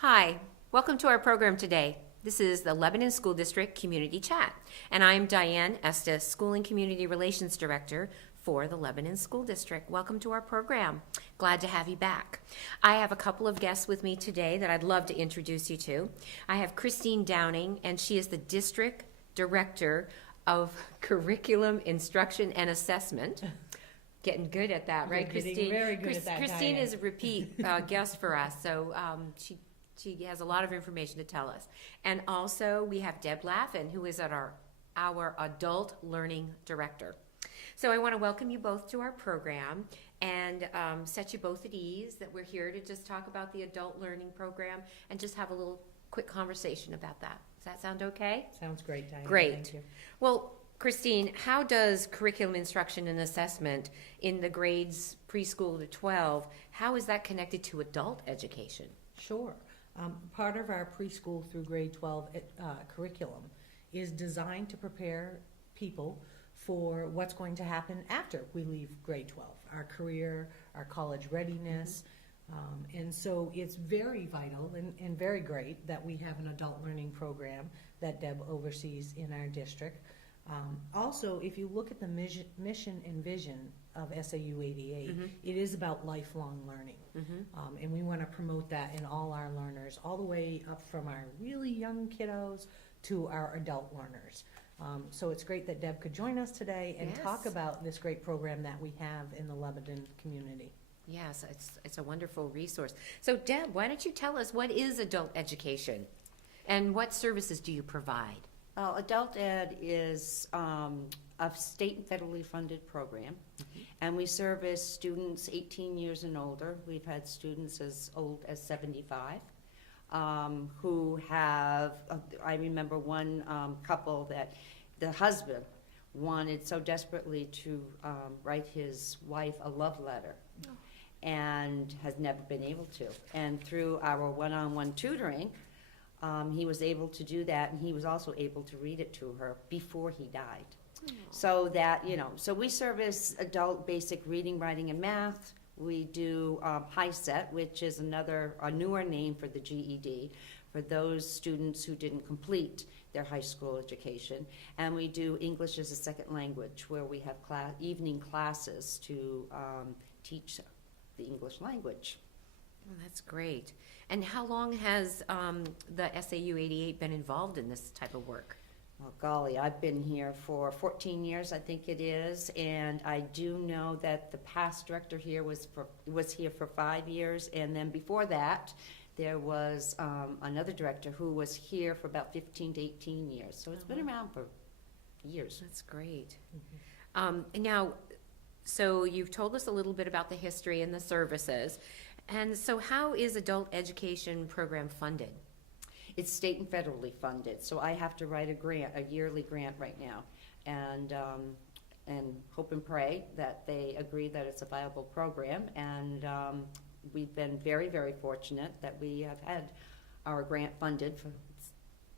Hi, welcome to our program today. This is the Lebanon School District Community Chat, and I'm Diane Estes, School and Community Relations Director for the Lebanon School District. Welcome to our program. Glad to have you back. I have a couple of guests with me today that I'd love to introduce you to. I have Christine Downing, and she is the District Director of Curriculum Instruction and Assessment. Getting good at that, right, You're Christine? very good at that, Christine Diane. is a repeat guest for us, so she has a lot of information to tell us. And also, we have Deb Laffin, who is our Adult Learning Director. So I want to welcome you both to our program and set you both at ease that we're here to just talk about the Adult Learning Program and just have a little quick conversation about that. Does that sound okay? Sounds great, Diane. Great. Thank you. Well, Christine, how does curriculum instruction and assessment in the grades preschool to 12, how is that connected to adult education? Sure. Part of our preschool through grade 12 curriculum is designed to prepare people for what's going to happen after we leave grade 12, our career, our college readiness. And so it's very vital and very great that we have an adult learning program that Deb oversees in our district. Also, if you look at the mission and vision of SAU 88, it is about lifelong learning. And we want to promote that in all our learners, all the way up from our really young kiddos to our adult learners. So it's great that Deb could join us today and talk about this great program that we have in the Lebanon community. Yes, it's a wonderful resource. So Deb, why don't you tell us what is adult education and what services do you provide? Well, Adult Ed is a state and federally funded program, and we service students 18 years and older. We've had students as old as 75 who have, I remember one couple that the husband wanted so desperately to write his wife a love letter and has never been able to. And through our one-on-one tutoring, he was able to do that, and he was also able to read it to her before he died. So that, so we service adult basic reading, writing, and math. We do high set, which is a newer name for the GED, for those students who didn't complete their high school education. And we do English as a second language, where we have evening classes to teach the English language. Well, that's great. And how long has the SAU 88 been involved in this type of work? Well, golly, I've been here for 14 years, I think it is, and I do know that the past director here was here for 5 years, and then before that, there was another director who was here for about 15 to 18 years. So it's been around for years. That's great. Now, so you've told us a little bit about the history and the services. And so how is adult education program funded? It's state and federally funded, so I have to write a yearly grant right now, and hope and pray that they agree that it's a viable program. And we've been very, very fortunate that we have had our grant funded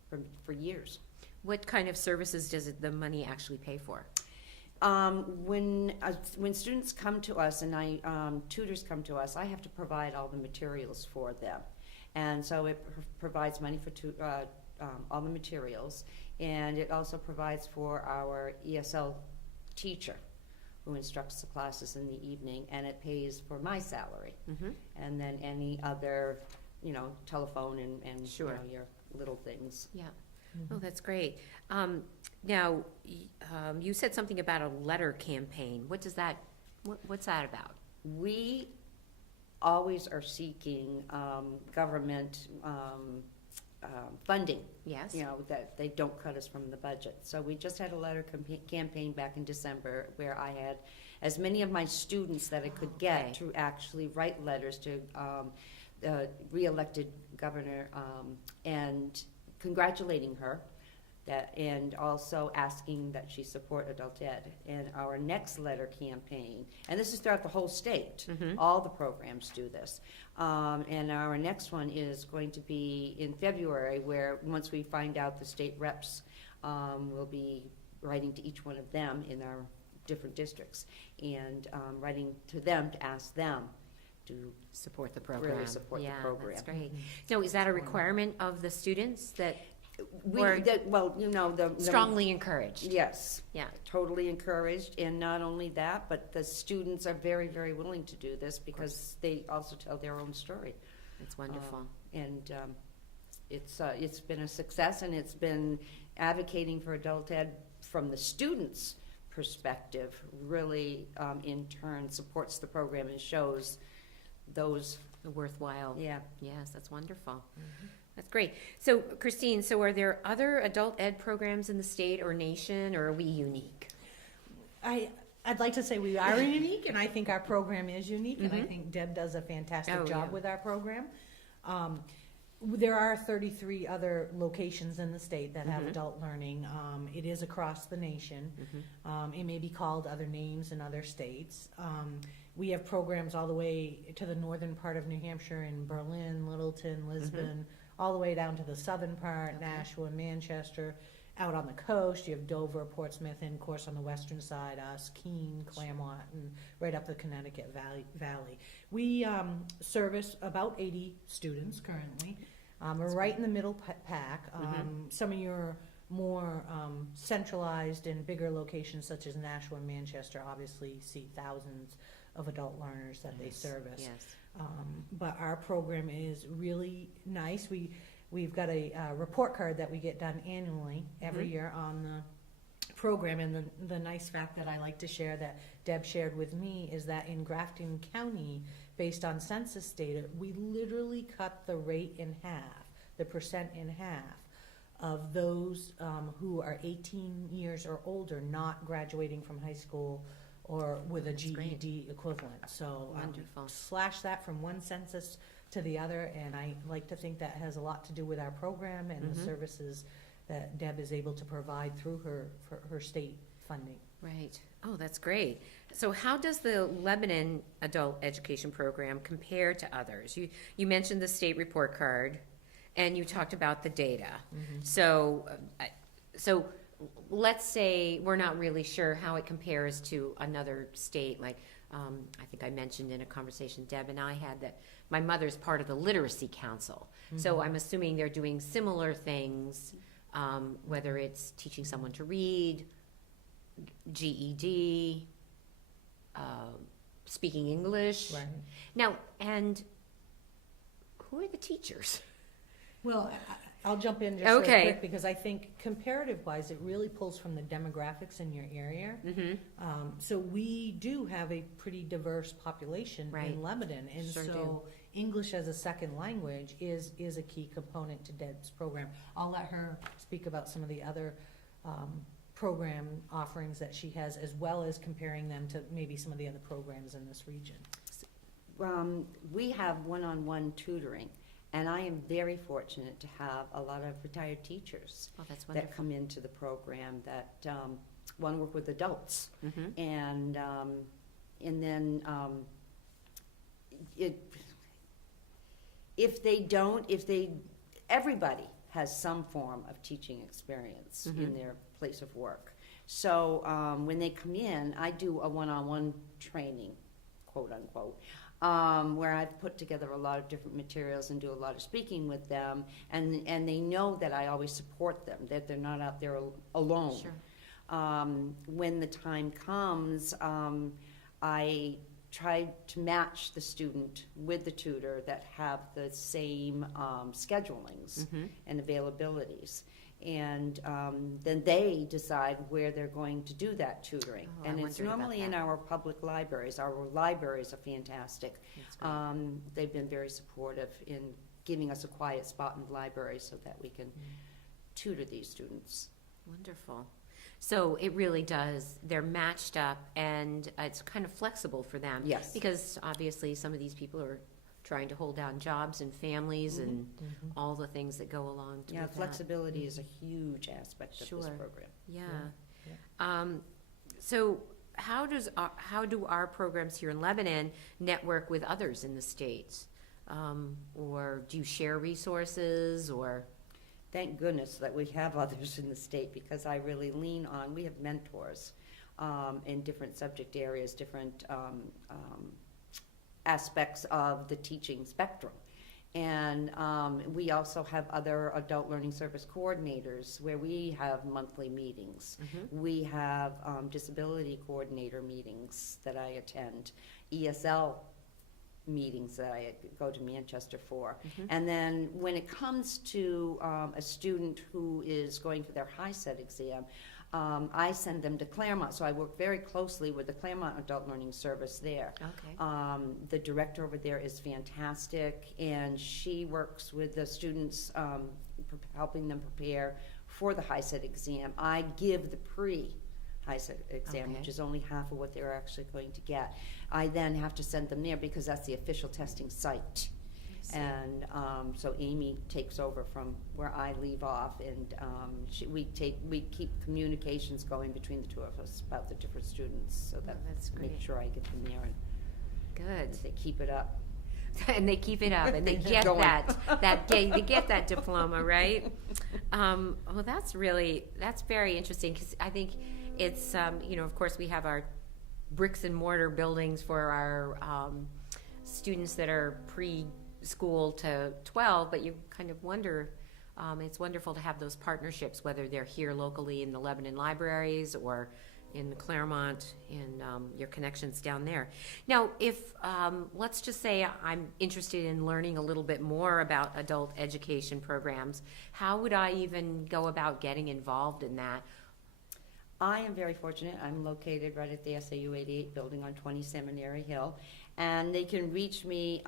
for years. What kind of services does the money actually pay for? When students come to us and tutors come to us, I have to provide all the materials for them. And so it provides money for all the materials, and it also provides for our ESL teacher who instructs the classes in the evening, and it pays for my salary. And then any other, telephone and Sure. your little things. Yeah. Oh, that's great. Now, you said something about a letter campaign. What's that about? We always are seeking government funding. Yes. That they don't cut us from the budget. So we just had a letter campaign back in December where I had as many of my students that I could get to actually write letters to the re-elected governor and congratulating her. And also asking that she support adult ed. And our next letter campaign, and this is throughout the whole state, all the programs do this. And our next one is going to be in February, where once we find out the state reps, we'll be writing to each one of them in our different districts and writing to them to ask them to Support the program. really support the program. Yeah, that's great. Now, is that a requirement of the students that Or Well, you know, the strongly encouraged? Yes. Yeah. Totally encouraged, and not only that, but the students are very, very willing to do this because they also tell their own story. It's wonderful. It's been a success, and it's been advocating for adult ed from the students' perspective. Really, in turn, supports the program and shows those. Worthwhile. Yeah. Yes, that's wonderful. That's great. So, Christine, are there other adult ed programs in the state or nation, or are we unique? I'd like to say we are unique, and I think our program is unique, and I think Deb does a fantastic job with our program. There are 33 other locations in the state that have adult learning. It is across the nation. It may be called other names in other states. We have programs all the way to the northern part of New Hampshire in Berlin, Littleton, Lisbon, all the way down to the southern part, Nashua, Manchester. Out on the coast, you have Dover, Portsmouth, and of course on the western side, us, Keene, Claremont, and right up the Connecticut Valley. We service about 80 students currently. We're right in the middle pack. Some of your more centralized and bigger locations such as Nashua and Manchester obviously see thousands of adult learners that they service. Yes. But our program is really nice. We've got a report card that we get done annually every year on the program, and the nice fact that I like to share that Deb shared with me is that in Grafton County, based on census data, we literally cut the rate in half, the percent in half of those who are 18 years or older not graduating from high school or with a GED equivalent. So wonderful. Slash that from one census to the other, and I like to think that has a lot to do with our program and the services that Deb is able to provide through her state funding. Right. Oh, that's great. So how does the Lebanon adult education program compare to others? You mentioned the state report card, and you talked about the data. So let's say we're not really sure how it compares to another state. Like I think I mentioned in a conversation Deb and I had that my mother's part of the Literacy Council. So I'm assuming they're doing similar things, whether it's teaching someone to read, GED, speaking English. Right. Now, and who are the teachers? Well, I'll jump in just real quick because I think comparative-wise, it really pulls from the demographics in your area. So we do have a pretty diverse population in Lebanon, and English as a second language is a key component to Deb's program. I'll let her speak about some of the other program offerings that she has, as well as comparing them to maybe some of the other programs in this region. We have one-on-one tutoring. And I am very fortunate to have a lot of retired teachers that come into the program that want to work with adults. And then everybody has some form of teaching experience in their place of work. So when they come in, I do a one-on-one training, quote unquote. Where I've put together a lot of different materials and do a lot of speaking with them, and they know that I always support them, that they're not out there alone. When the time comes, I try to match the student with the tutor that have the same schedulings and availabilities. And then they decide where they're going to do that tutoring. And it's normally in our public libraries. Our libraries are fantastic. They've been very supportive in giving us a quiet spot in the library so that we can tutor these students. Wonderful. So it really does, they're matched up, and it's kind of flexible for them. Yes. Because obviously some of these people are trying to hold down jobs and families and all the things that go along with that. Flexibility is a huge aspect of this program. So how do our programs here in Lebanon network with others in the states? Or do you share resources, or? Thank goodness that we have others in the state, because I really lean on, we have mentors in different subject areas, different aspects of the teaching spectrum. And we also have other adult learning service coordinators where we have monthly meetings. We have disability coordinator meetings that I attend, ESL meetings that I go to Manchester for. And then when it comes to a student who is going for their high set exam, I send them to Claremont, so I work very closely with the Claremont Adult Learning Service there. Okay. The director over there is fantastic, and she works with the students, helping them prepare for the high set exam. I give the high set exam, Okay. which is only half of what they're actually going to get. I then have to send them there because that's the official testing site. And so Amy takes over from where I leave off, and we keep communications going between the two of us about the different students, so that that's great. make sure I get them there and Good. they keep it up. And they keep it up, and they Keep get going. they get that diploma, right? Well, that's very interesting, because I think it's, of course, we have our bricks and mortar buildings for our students that are preschool to 12, but you kind of wonder, it's wonderful to have those partnerships, whether they're here locally in the Lebanon libraries or in Claremont, in your connections down there. Now, if, let's just say I'm interested in learning a little bit more about adult education programs, how would I even go about getting involved in that? I am very fortunate. I'm located right at the SAU 88 building on 20 Seminary Hill, and they can reach me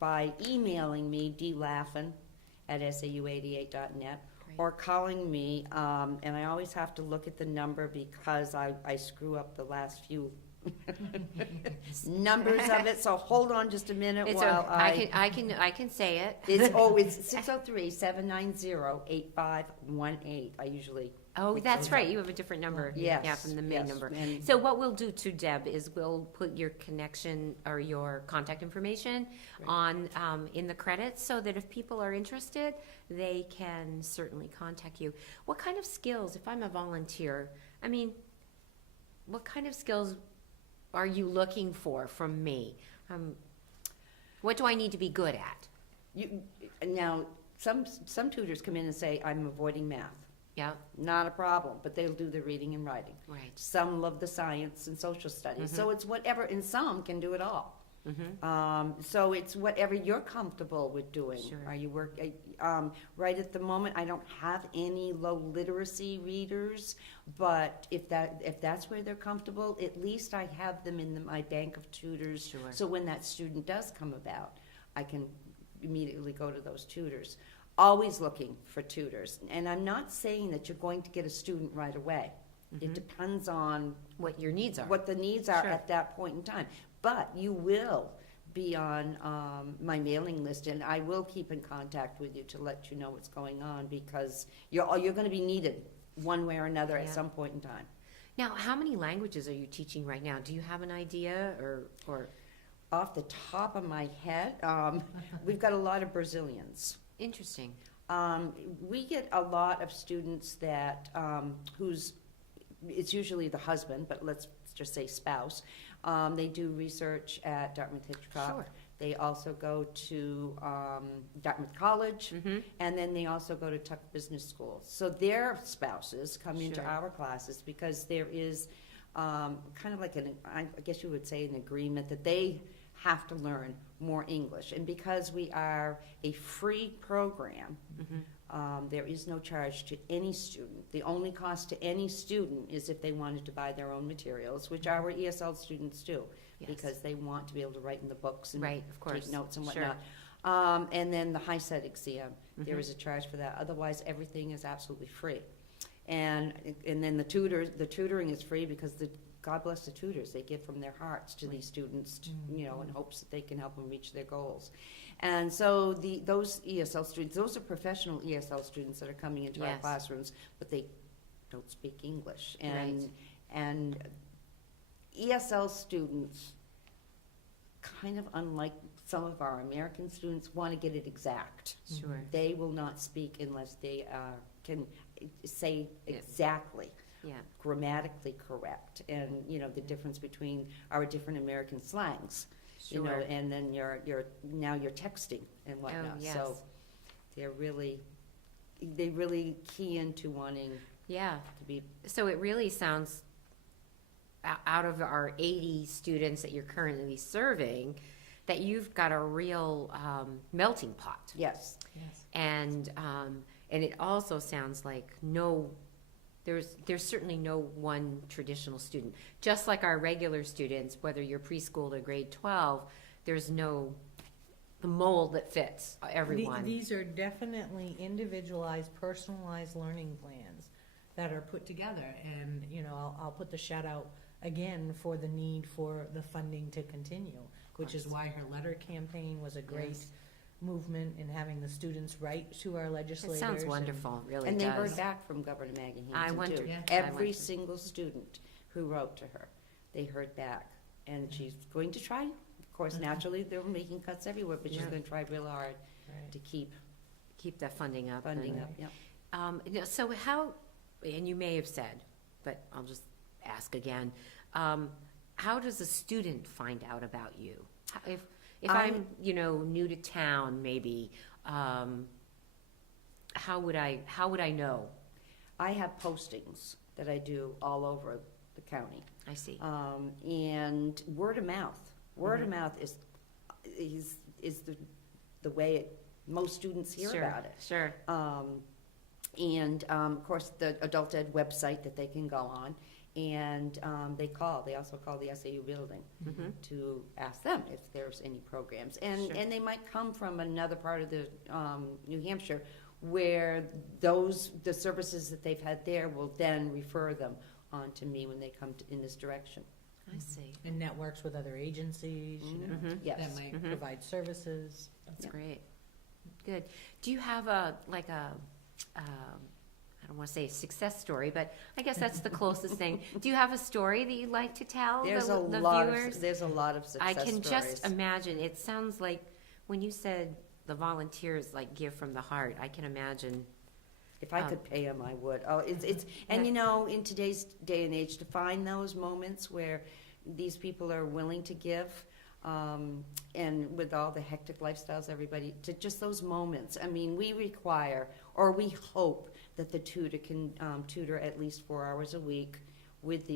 by emailing me, dlaffin@sau88.net, or calling me, and I always have to look at the number because I screw up the last few numbers of it, so hold on just a minute while I can say it. It's 603-790-8518. I usually... Oh, that's right. You have a different number. Yes, Yeah, from the main yes. number. And- So what we'll do too, Deb, is we'll put your connection or your contact information on in the credits, so that if people are interested, they can certainly contact you. What kind of skills, if I'm a volunteer, what kind of skills are you looking for from me? What do I need to be good at? Now, some tutors come in and say, I'm avoiding math. Yeah, Not a problem, but they'll do the reading and writing. right. Some love the science and social studies, so it's whatever, and some can do it all. So it's whatever you're comfortable with doing. Sure. Are you right at the moment, I don't have any low literacy readers, but if that's where they're comfortable, at least I have them in my bank of tutors. Sure. So when that student does come about, I can immediately go to those tutors. Always looking for tutors. And I'm not saying that you're going to get a student right away. It depends on What your needs are. what the needs are Sure. at that point in time. But you will be on my mailing list, and I will keep in contact with you to let you know what's going on, because you're going to be needed one way or another at Yeah. some point in time. Now, how many languages are you teaching right now? Do you have an idea, or Off the top of my head, we've got a lot of Brazilians. interesting? We get a lot of students that it's usually the husband, but let's just say spouse. They do research at Dartmouth Hitchcock. Sure. They also go to Dartmouth College, and then they also go to Tuck Business School. So their spouses come into Sure. our classes because there is kind of like I guess you would say an agreement that they have to learn more English. And because we are a free program, there is no charge to any student. The only cost to any student is if they wanted to buy their own materials, which our ESL students do, Yes. because they want to be able to write in the books and Right, of course. take notes and Sure. whatnot. And then the high set exam, there is a charge for that. Otherwise, everything is absolutely free. And then the tutoring is free because God bless the tutors. They give from their hearts to these students, in hopes that they can help them reach their goals. And so those ESL students, those are professional ESL students that are coming into our Yes. classrooms, but they don't speak English. Right. And ESL students, kind of unlike some of our American students, want to get it exact. Sure. They will not speak unless they can say Yeah. exactly, Yeah. grammatically correct, and the difference between our different American slangs. you know, Sure. and then now you're texting and whatnot. yes. So they really key into wanting Yeah. to be, So it really sounds, out of our 80 students that you're currently serving, that you've got a real melting pot. yes. Yes. And it also sounds like there's certainly no one traditional student. Just like our regular students, whether you're preschool or grade 12, there's no mold that fits everyone. These are definitely individualized, personalized learning plans that are put together. And, you know, I'll put the shout out again for the need for the funding to continue, which is course. why her letter campaign was a great Yes. movement in having the students write to our It legislators. sounds and- wonderful, really And they does. heard back from Governor Maggie I Hanson, wondered. too. Yeah. I Every wondered. single student who wrote to her, they heard back. And she's going to try, of course, naturally, they're making cuts everywhere, but she's Yeah. going to try real hard Right. to keep Keep that funding up. funding and- up, yeah. So how, and you may have said, but I'll just ask again, how does a student find out about you? If I'm, new to town, maybe, how would I know? I have postings that I do all over the county. I see. And word of mouth. Word of Mhm. mouth is the way most students hear Sure, about it. Sure. Of course, the adult ed website that they can go on, and they also call the SAU building Mhm. to ask them if there's any programs. And Sure. and they might come from another part of the New Hampshire where the services that they've had there will then refer them on to me when they come in this direction. I see. And networks with other agencies, you know, Mhm. Yes. that might Mhm. provide services. That's Yeah. great. Good. Do you have I don't want to say a success story, but I guess that's the closest thing. Do you have a story that you'd like to tell the viewers? There's a lot of success I can stories. just imagine. It sounds like when you said the volunteers like give from the heart, I can imagine. If I could pay them, I would. Oh, it's and in today's day and age, to find those moments where these people are willing to give, and with all the hectic lifestyles, to just those moments. I mean, we require, or we hope that the tutor can tutor at least 4 hours a week with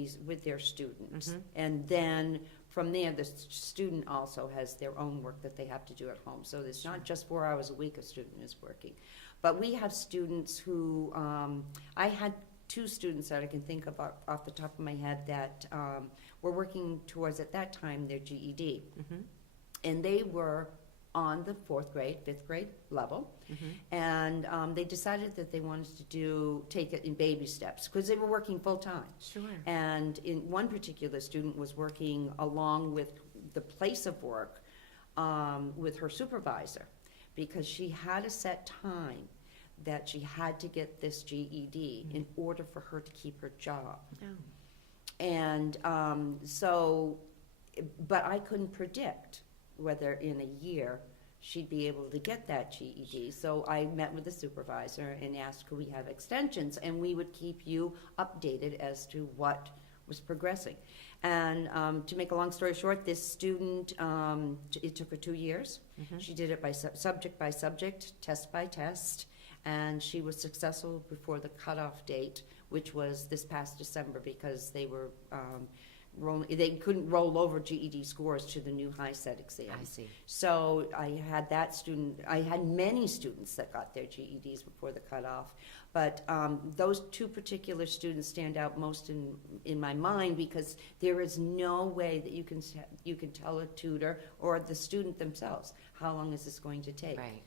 their students, Mhm. and then from there, the student also has their own work that they have to do at home. So it's not just 4 hours a week a student is working. But we have students who, I had 2 students that I can think of off the top of my head that were working towards, at that time, their GED. Mhm. And they were on the 4th grade, 5th grade level. Mhm. And they decided that they wanted to take it in baby steps because they were working full-time. Sure. And in one particular student was working along with the place of work with her supervisor, because she had a set time that she had to get this GED in order for her to keep her job. Oh. And but I couldn't predict whether in a year she'd be able to get that GED. So I met with the supervisor and asked, could we have extensions? And we would keep you updated as to what was progressing. And to make a long story short, this student, it took her 2 years. Mhm. She did it by subject, test by test, and she was successful before the cutoff date, which was this past December, because they were they couldn't roll over GED scores to the new high set exam. I see. So I had that student, I had many students that got their GEDs before the cutoff, but those 2 particular students stand out most in my mind, because there is no way that you can tell a tutor or the student themselves, how long is this going to take? Right.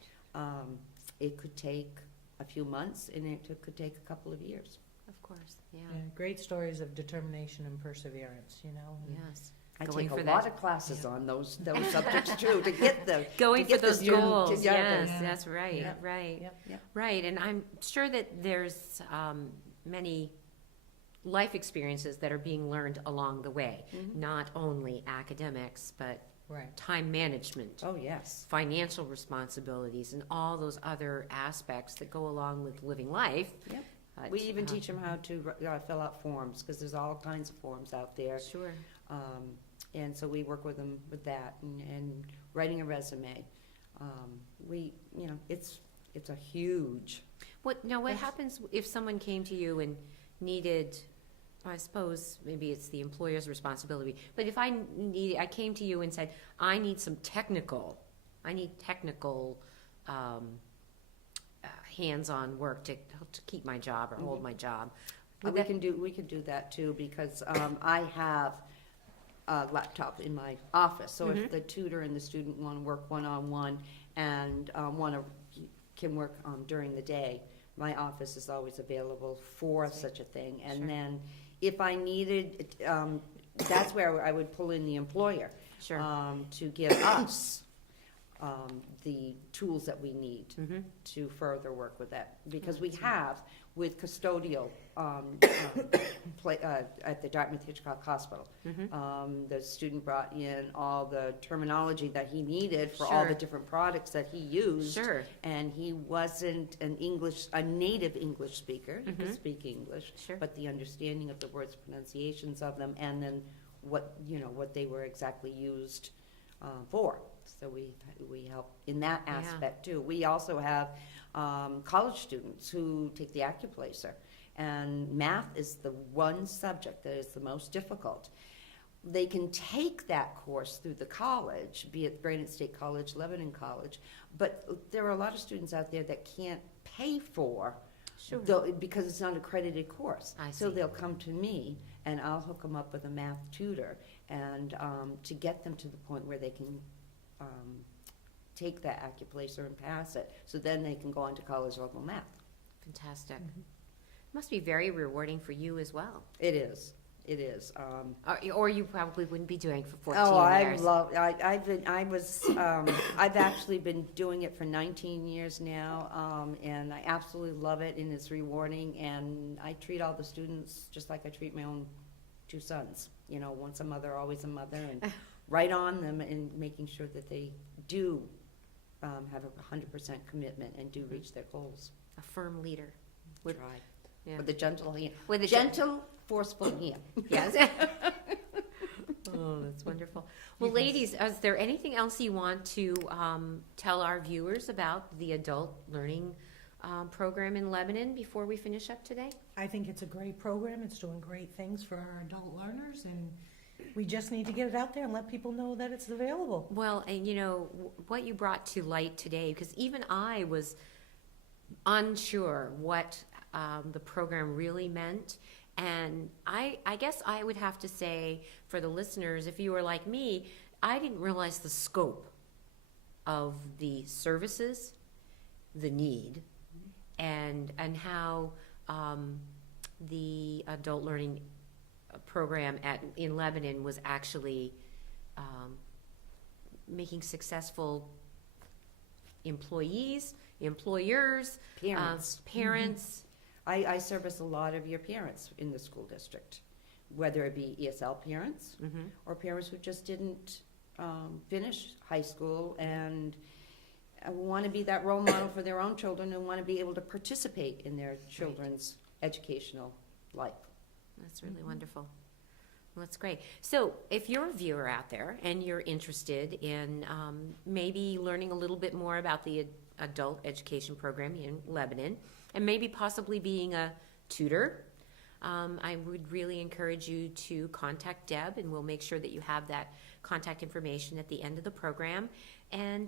It could take a few months, and it could take a couple of years. Of course. Yeah. And great stories of determination and perseverance, you know. and Yes. I Going take a for lot that- of classes on those subjects too, to get the Going to for get the those student goals. together. Yes, Yeah. that's right. Yeah. Right. Yep. Yep. Right. And I'm sure that there's many life experiences that are being learned along the way. Mhm. Not only academics, but Right. time management, Oh, yes. financial responsibilities, and all those other aspects that go along with living life. Yep. But, We even teach them how to fill out forms, because there's all kinds of forms out there. Sure. And so we work with them with that and writing a resume. It's a huge. What happens if someone came to you and needed, I suppose maybe it's the employer's responsibility, but if I came to you and said, I need technical hands-on work to keep my job or hold my job. We can do that too, because I have a laptop in my office. So if the tutor and the student want to work one-on-one and can work during the day, my office is always available for such a thing. And then if I needed, that's where I would pull in the employer to give us the tools that we need to further work with that. Because we have, with custodial at the Dartmouth Hitchcock Hospital, the student brought in all the terminology that he needed for all the different products that he used. And he wasn't a native English speaker. He could speak English, but the understanding of the words, pronunciations of them, and then what they were exactly used for. So we help in that aspect too. We also have college students who take the Accuplacer, and math is the one subject that is the most difficult. They can take that course through the college, be it Granite State College, Lebanon College, but there are a lot of students out there that can't pay for because it's not an accredited course. So they'll come to me, and I'll hook them up with a math tutor, and to get them to the point where they can take that Accuplacer and pass it, so then they can go on to college level math. Fantastic. Must be very rewarding for you as well. It is. Or you probably wouldn't be doing it for 14 years. I've actually been doing it for 19 years now, and I absolutely love it, and it's rewarding, and I treat all the students just like I treat my own two sons. Once a mother, always a mother, and right on them, and making sure that they do have a 100% commitment and do reach their goals. A firm leader. With a gentle hand. With a gentle, forceful hand. Yes. Oh, that's wonderful. Well, ladies, is there anything else you want to tell our viewers about the adult learning program in Lebanon before we finish up today? I think it's a great program. It's doing great things for our adult learners, and we just need to get it out there and let people know that it's available. Well, and what you brought to light today, because even I was unsure what the program really meant. And I guess I would have to say, for the listeners, if you were like me, I didn't realize the scope of the services, the need, and how the adult learning program in Lebanon was actually making successful employees, employers, parents. I service a lot of your parents in the school district, whether it be ESL parents or parents who just didn't finish high school and want to be that role model for their own children and want to be able to participate in their children's educational life. That's really wonderful. Well, that's great. So if you're a viewer out there and you're interested in maybe learning a little bit more about the adult education program in Lebanon, and maybe possibly being a tutor, I would really encourage you to contact Deb, and we'll make sure that you have that contact information at the end of the program.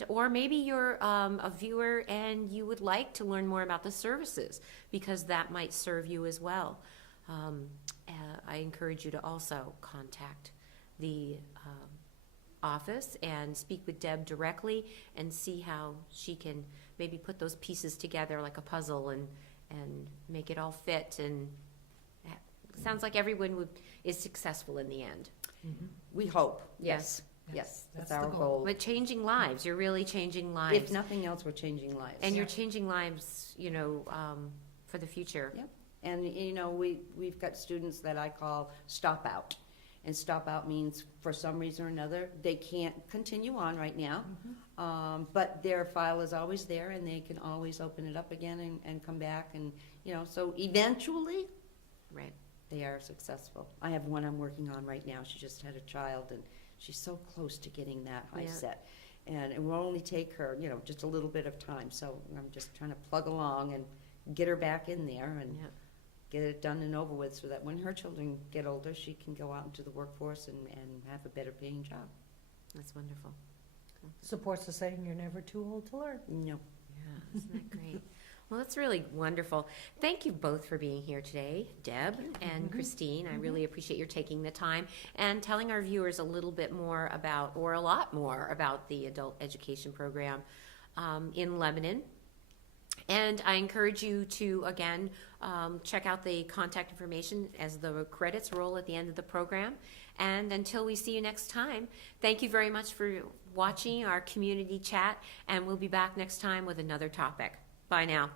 Or maybe you're a viewer and you would like to learn more about the services, because that might serve you as well. I encourage you to also contact the office and speak with Deb directly and see how she can maybe put those pieces together like a puzzle and make it all fit. And it sounds like everyone is successful in the end. We hope. Yes. Yes, that's our goal. But changing lives, you're really changing lives. If nothing else, we're changing lives. And you're changing lives, for the future. Yep. And, we've got students that I call stop out. And stop out means, for some reason or another, they can't continue on right now. But their file is always there, and they can always open it up again and come back. And, so eventually, right, they are successful. I have one I'm working on right now. She just had a child, and She's so close to getting that high Yeah. set. And it will only take her, just a little bit of time. So I'm just trying to plug along and get her back in there and Yeah. get it done and over with so that when her children get older, she can go out into the workforce and have a better paying job. That's wonderful. Supports the saying, you're never too old to learn. No. Yeah, isn't that great? Well, that's really wonderful. Thank you both for being here today, Deb and Christine. I really appreciate your taking the time and telling our viewers a little bit more about, or a lot more about, the adult education program in Lebanon. And I encourage you to, again, check out the contact information as the credits roll at the end of the program. And until we see you next time, thank you very much for watching our community chat, and we'll be back next time with another topic. Bye now.